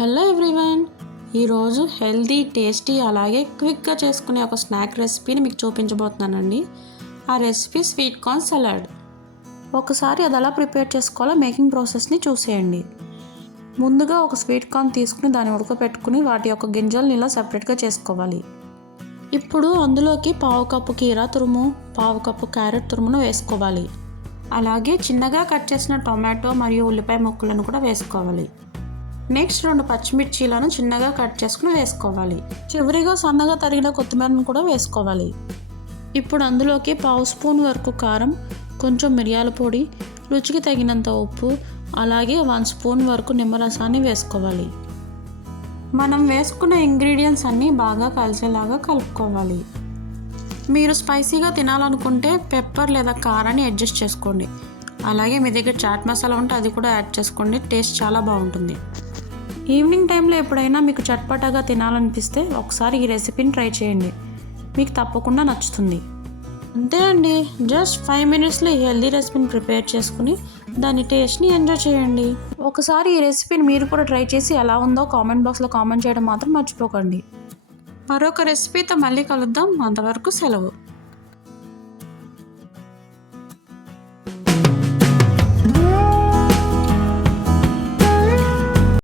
Hello everyone, ఈరోజు healthy tasty అలాగే క్విక్గా చేసుకునే ఒక స్నాక్ రెసిపీని మీకు చూపించబోతున్నానండి. ఆ రెసిపీ స్వీట్ కార్న్ సలాడ్. ఒకసారి అది ఎలా ప్రిపేర్ చేసుకోవాలో మేకింగ్ ప్రాసెస్ని చూసేయండి. ముందుగా ఒక స్వీట్ కార్న్ తీసుకుని దాన్ని ఉడకపెట్టుకుని వాటి యొక్క గింజల్ని ఇలా సపరేట్గా చేసుకోవాలి. ఇప్పుడు అందులోకి పావు కప్పు కీరా తురుము, పావు కప్పు క్యారెట్ తురుమును వేసుకోవాలి. అలాగే చిన్నగా కట్ చేసిన టొమాటో మరియు ఉల్లిపాయ ముక్కలను కూడా వేసుకోవాలి. నెక్స్ట్ 2 పచ్చిమిర్చీలను చిన్నగా కట్ చేసుకుని వేసుకోవాలి. చివరిగా సన్నగా తరిగిన కొత్తిమీరను కూడా వేసుకోవాలి. ఇప్పుడు అందులోకి పావు స్పూన్ వరకు కారం, కొంచెం మిరియాల పొడి, రుచికి తగినంత ఉప్పు, అలాగే 1 స్పూన్ వరకు నిమ్మరసాన్ని వేసుకోవాలి. మనం వేసుకున్న ఇంగ్రీడియంట్స్ అన్నీ బాగా కలిసేలాగా కలుపుకోవాలి. మీరు స్పైసీగా తినాలనుకుంటే పెప్పర్ లేదా కారాన్ని అడ్జస్ట్ చేసుకోండి. అలాగే మీ దగ్గర చాట్ మసాలా ఉంటే అది కూడా యాడ్ చేసుకోండి. టేస్ట్ చాలా బాగుంటుంది. ఈవినింగ్ టైంలో ఎప్పుడైనా మీకు చట్పటాగా తినాలనిపిస్తే ఒకసారి ఈ రెసిపీని ట్రై చేయండి. మీకు తప్పకుండా నచ్చుతుంది. అంతే అండి, జస్ట్ 5 మినిట్స్లో ఈ హెల్దీ రెసిపీని ప్రిపేర్ చేసుకుని దాని టేస్ట్ని ఎంజాయ్ చేయండి. ఒకసారి ఈ రెసిపీని మీరు కూడా ట్రై చేసి ఎలా ఉందో కామెంట్ బాక్స్లో కామెంట్ చేయడం మాత్రం మర్చిపోకండి. మరొక రెసిపీతో మళ్ళీ కలుద్దాం. అంతవరకు సెలవు.